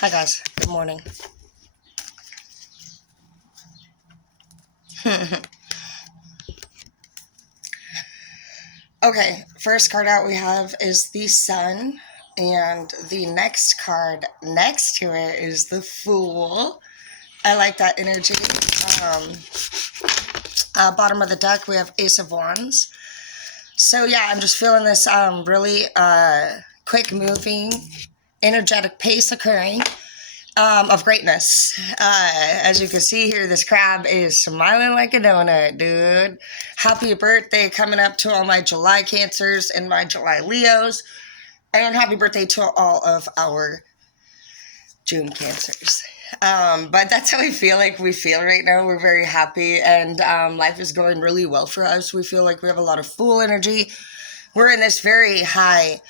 Hi guys, good morning. Okay, first card out we have is the Sun, and the next card next to it is the Fool. I like that energy. Bottom of the deck we have Ace of Wands. So yeah, I'm just feeling this really quick moving, energetic pace occurring. Of greatness. As you can see here, this crab is smiling like a donut, dude. Happy birthday coming up to all my July Cancers and my July Leos. And happy birthday to all of our June Cancers. But that's how we feel right now. We're very happy, and life is going really well for us. We feel like we have a lot of Fool energy. We're in this very high,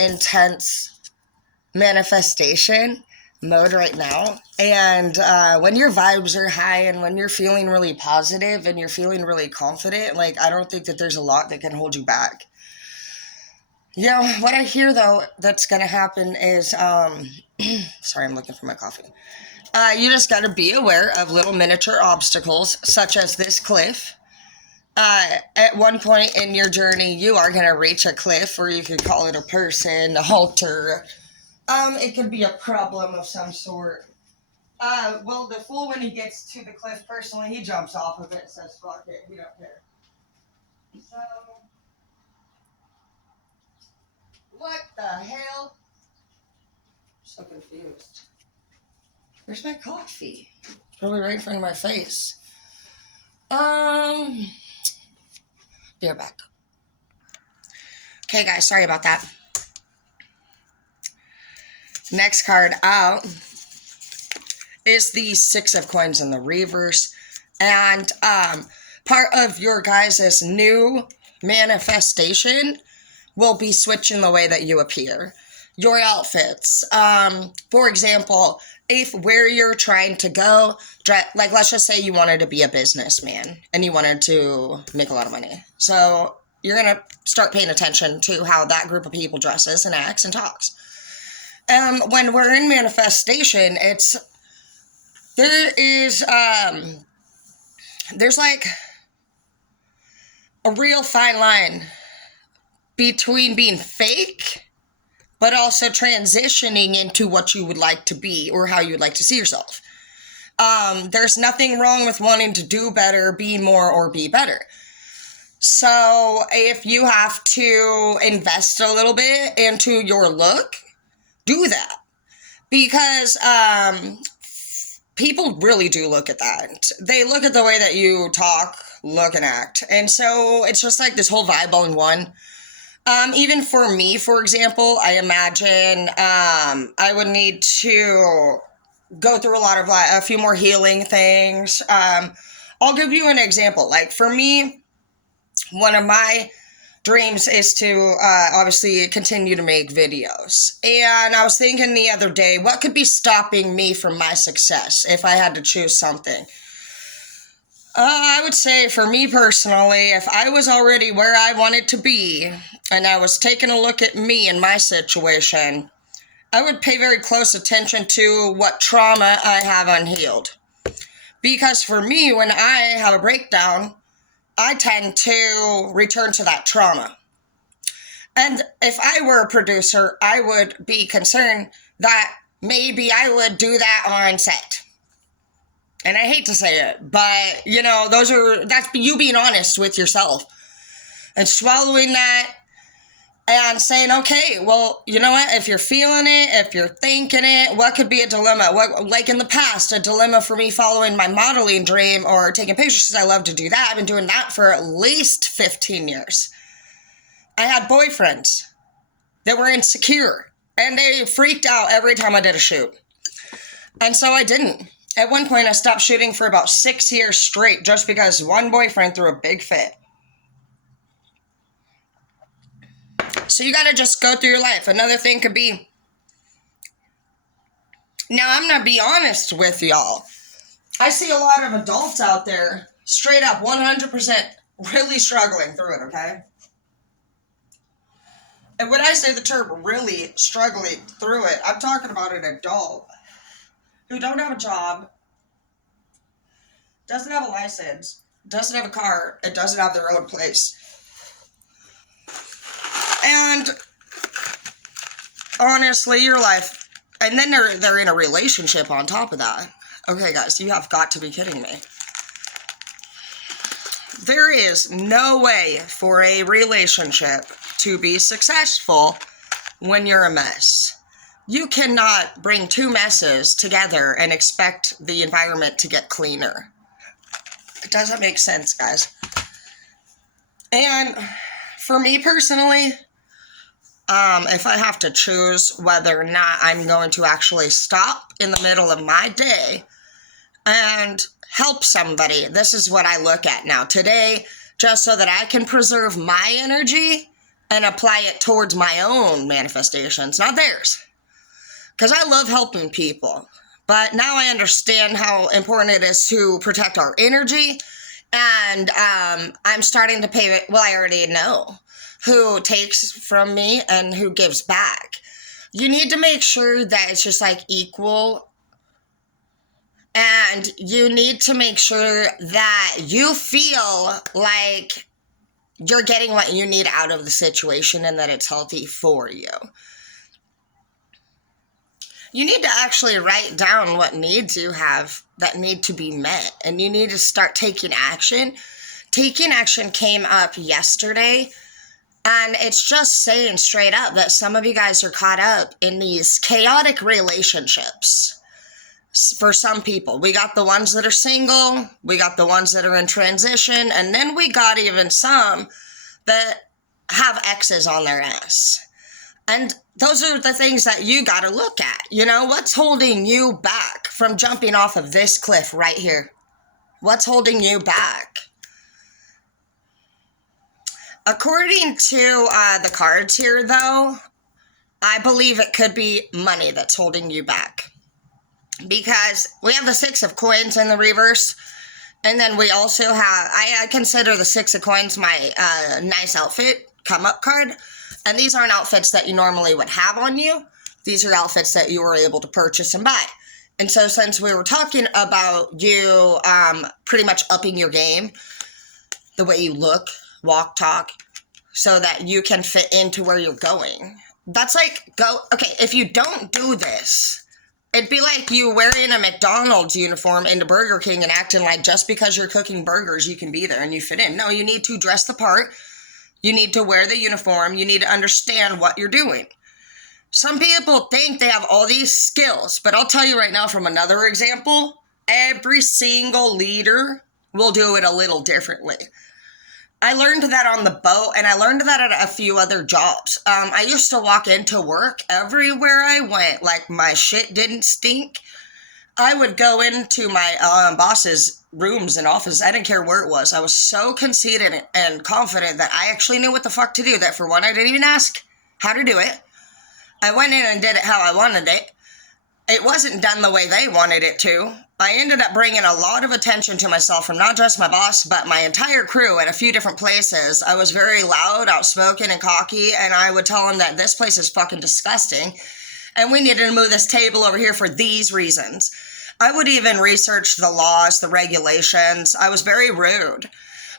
intense manifestation mode right now. And when your vibes are high and when you're feeling really positive and you're feeling really confident, like, I don't think that there's a lot that can hold you back. You know, what I hear though that's gonna happen is sorry, I'm looking for my coffee. You just gotta be aware of little miniature obstacles such as this cliff. At one point in your journey, you are gonna reach a cliff, or you could call it a person, a halter. It could be a problem of some sort. Well, the Fool, when he gets to the cliff, personally, he jumps off of it and says, fuck it, he don't care. So, what the hell? I'm so confused. Where's my coffee? It's probably right in front of my face. Be right back. Okay, guys, sorry about that. Next card out is the Six of Coins in the reverse. And part of your guys' new manifestation will be switching the way that you appear. Your outfits. For example, if where you're trying to go, like let's just say you wanted to be a businessman and you wanted to make a lot of money. So you're going to start paying attention to how that group of people dresses and acts and talks. When we're in manifestation, there's like a real fine line between being fake but also transitioning into what you would like to be or how you would like to see yourself. There's nothing wrong with wanting to do better, be more, or be better. So if you have to invest a little bit into your look, do that. Because people really do look at that. They look at the way that you talk, look, and act. And so it's just like this whole vibe all in one. Even for me, for example, I imagine I would need to go through a few more healing things. I'll give you an example. Like for me, one of my dreams is to obviously continue to make videos. And I was thinking the other day, what could be stopping me from my success if I had to choose something? I would say for me personally, if I was already where I wanted to be and I was taking a look at me and my situation, I would pay very close attention to what trauma I have unhealed. Because for me, when I have a breakdown, I tend to return to that trauma. And if I were a producer, I would be concerned that maybe I would do that on set. And I hate to say it, but you know, that's you being honest with yourself and swallowing that and saying, okay, well, you know what? If you're feeling it, if you're thinking it, what could be a dilemma? What, like in the past, a dilemma for me following my modeling dream or taking pictures because I love to do that. I've been doing that for at least 15 years. I had boyfriends that were insecure and they freaked out every time I did a shoot. And so I didn't. At one point, I stopped shooting for about 6 years straight just because one boyfriend threw a big fit. So you got to just go through your life. Another thing could be, now I'm going to be honest with y'all. I see a lot of adults out there, straight up 100% really struggling through it, okay? And when I say the term really struggling through it, I'm talking about an adult who don't have a job, doesn't have a license, doesn't have a car, and doesn't have their own place. And honestly, your life, and then they're in a relationship on top of that. Okay, guys, you have got to be kidding me. There is no way for a relationship to be successful when you're a mess. You cannot bring two messes together and expect the environment to get cleaner. It doesn't make sense, guys. And for me personally, if I have to choose whether or not I'm going to actually stop in the middle of my day and help somebody, this is what I look at now today, just so that I can preserve my energy and apply it towards my own manifestations, not theirs. Because I love helping people, but now I understand how important it is to protect our energy, and I'm starting to pay, well, I already know who takes from me and who gives back. You need to make sure that it's just like equal. And you need to make sure that you feel like you're getting what you need out of the situation and that it's healthy for you. You need to actually write down what needs you have that need to be met. And you need to start taking action. Taking action came up yesterday. And it's just saying straight up that some of you guys are caught up in these chaotic relationships. For some people, we got the ones that are single, we got the ones that are in transition, and then we got even some that have exes on their ass. And those are the things that you got to look at. You know, what's holding you back from jumping off of this cliff right here? What's holding you back? According to the cards here, though, I believe it could be money that's holding you back. Because we have the Six of Coins in the reverse. And then we also have, I consider the Six of Coins my nice outfit come up card. And these aren't outfits that you normally would have on you. These are outfits that you were able to purchase and buy. And so since we were talking about you pretty much upping your game, the way you look, walk, talk, so that you can fit into where you're going. That's like, okay, if you don't do this, it'd be like you wearing a McDonald's uniform into Burger King and acting like just because you're cooking burgers, you can be there and you fit in. No, you need to dress the part. You need to wear the uniform. You need to understand what you're doing. Some people think they have all these skills, but I'll tell you right now from another example, every single leader will do it a little differently. I learned that on the boat, and I learned that at a few other jobs. I used to walk into work everywhere I went, like my shit didn't stink. I would go into my boss's rooms and office. I didn't care where it was. I was so conceited and confident that I actually knew what the fuck to do. That for one, I didn't even ask how to do it. I went in and did it how I wanted it. It wasn't done the way they wanted it to. I ended up bringing a lot of attention to myself from not just my boss, but my entire crew at a few different places. I was very loud, outspoken, and cocky, and I would tell them that this place is fucking disgusting, and we needed to move this table over here for these reasons. I would even research the laws, the regulations. I was very rude.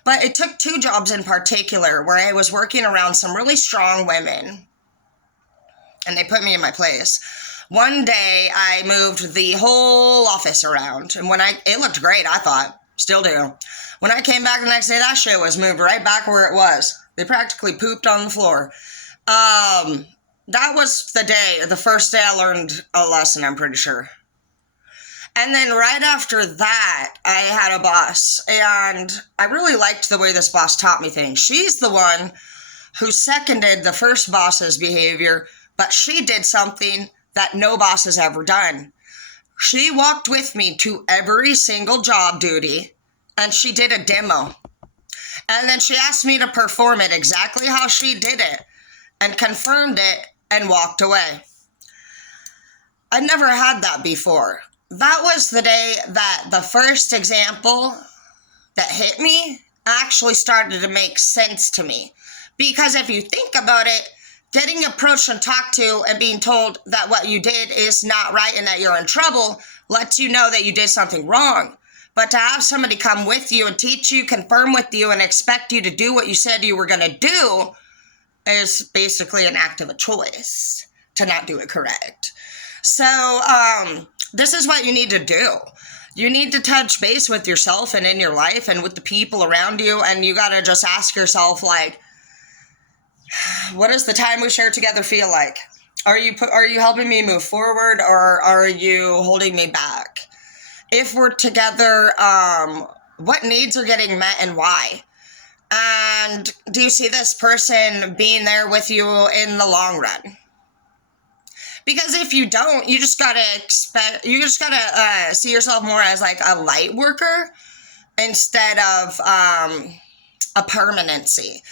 But it took two jobs in particular where I was working around some really strong women, and they put me in my place. One day, I moved the whole office around, and it looked great, I thought. Still do. When I came back the next day, that shit was moved right back where it was. They practically pooped on the floor. That was the first day I learned a lesson, I'm pretty sure. And then right after that, I had a boss, and I really liked the way this boss taught me things. She's the one who seconded the first boss's behavior, but she did something that no boss has ever done. She walked with me to every single job duty, and she did a demo. And then she asked me to perform it exactly how she did it, and confirmed it, and walked away. I'd never had that before. That was the day that the first example that hit me actually started to make sense to me. Because if you think about it, getting approached and talked to and being told that what you did is not right and that you're in trouble lets you know that you did something wrong. But to have somebody come with you and teach you, confirm with you, and expect you to do what you said you were going to do is basically an act of a choice to not do it correct. So this is what you need to do. You need to touch base with yourself and in your life and with the people around you, and you got to just ask yourself, like, what does the time we share together feel like? Are you helping me move forward, or are you holding me back? If we're together, what needs are getting met and why? And do you see this person being there with you in the long run? Because if you don't, you just gotta see yourself more as like a light worker instead of a permanency.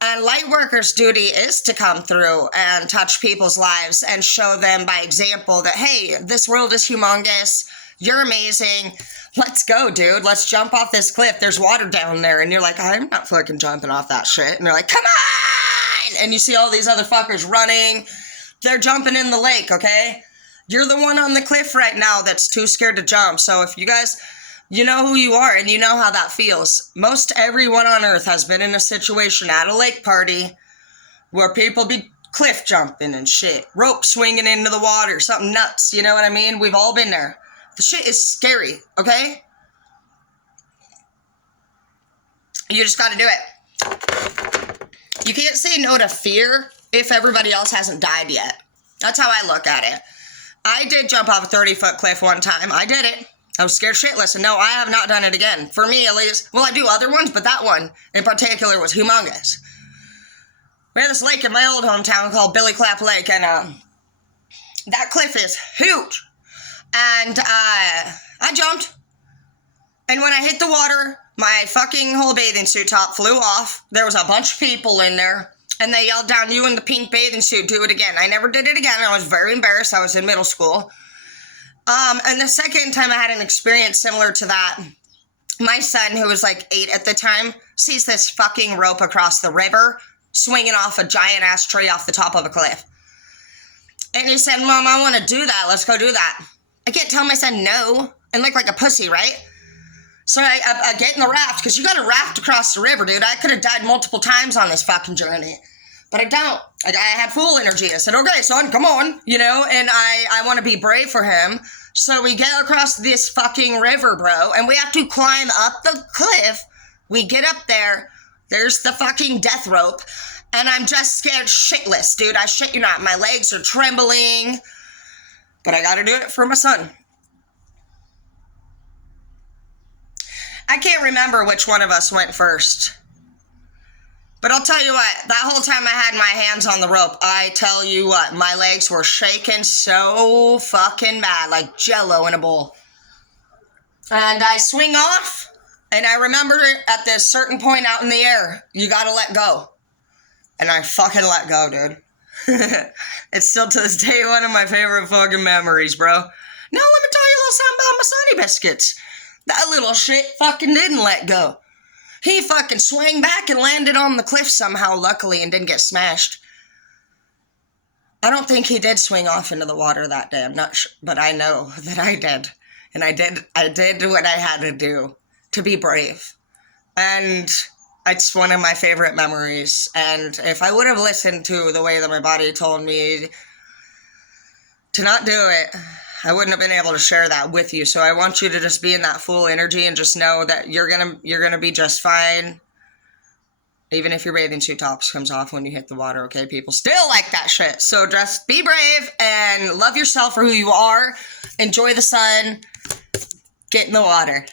And light workers' duty is to come through and touch people's lives and show them by example that, hey, this world is humongous. You're amazing. Let's go, dude. Let's jump off this cliff. There's water down there. And you're like, I'm not fucking jumping off that shit. And they're like, come on! And you see all these other fuckers running. They're jumping in the lake, okay? You're the one on the cliff right now that's too scared to jump. So if you guys, you know who you are and you know how that feels. Most everyone on earth has been in a situation at a lake party where people be cliff jumping and shit. Rope swinging into the water, something nuts, you know what I mean? We've all been there. The shit is scary, okay? You just gotta do it. You can't say no to fear if everybody else hasn't died yet. That's how I look at it. I did jump off a 30-foot cliff one time. I did it. I was scared shitless, and no, I have not done it again. For me, at least. Well, I do other ones, but that one in particular was humongous. We had this lake in my old hometown called Billy Clap Lake, and that cliff is huge. And I jumped, and when I hit the water, my fucking whole bathing suit top flew off. There was a bunch of people in there, and they yelled down, "You in the pink bathing suit, do it again." I never did it again. I was very embarrassed. I was in middle school. And the second time I had an experience similar to that, my son, who was like 8 at the time, sees this fucking rope across the river, swinging off a giant-ass tree off the top of a cliff. And he said, "Mom, I want to do that. Let's go do that." I can't tell my son no and look like a pussy, right? So I get in the raft, because you got to raft across the river, dude. I could have died multiple times on this fucking journey, but I don't. I had full energy. I said, okay, son, come on, you know, and I want to be brave for him. So we get across this fucking river, bro, and we have to climb up the cliff. We get up there. There's the fucking death rope, and I'm just scared shitless, dude. I shit you not. My legs are trembling. But I gotta do it for my son. I can't remember which one of us went first. But I'll tell you what, that whole time I had my hands on the rope, I tell you what, my legs were shaking so fucking bad, like Jell-O in a bowl. And I swing off, and I remember at this certain point out in the air, you gotta let go. And I fucking let go, dude. It's still to this day one of my favorite fucking memories, bro. Now let me tell you a little something about my Sunny Biscuits. That little shit fucking didn't let go. He fucking swang back and landed on the cliff somehow, luckily, and didn't get smashed. I don't think he did swing off into the water that day. I'm not sure, but I know that I did. And I did what I had to do to be brave. And it's one of my favorite memories, and if I would have listened to the way that my body told me to not do it, I wouldn't have been able to share that with you. So I want you to just be in that full energy and just know that you're gonna be just fine, even if your bathing suit tops comes off when you hit the water. Okay, people still like that shit. So just be brave and love yourself for who you are. Enjoy the sun. Get in the water.